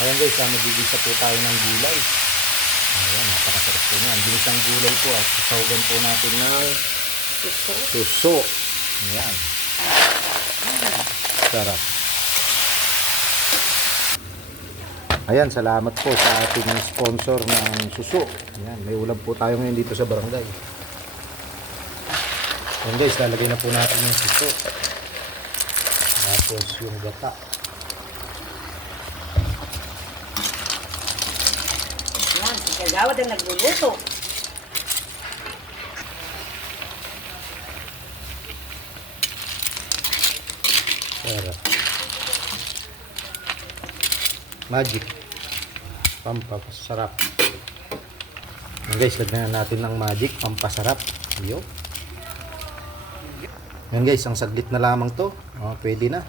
Ayan guys, magigisa po tayo ng gulay. Ayan, napakasarap po niyan. Ginisang gulay po at sasawagan po natin ng suso. Ayan. Sarap. Ayan, salamat po sa ating sponsor ng suso. Ayan, may ulam po tayo ngayon dito sa barangay. Ayan guys, lalagay na po natin yung suso. Tapos yung gata. Yan, si Kagawad ang nagluluto. Sarap. Magic. Pampasarap. Ayan guys, lagyan na natin ng magic. Pampasarap. Ayan guys, ang saglit na lamang to. Pwede na.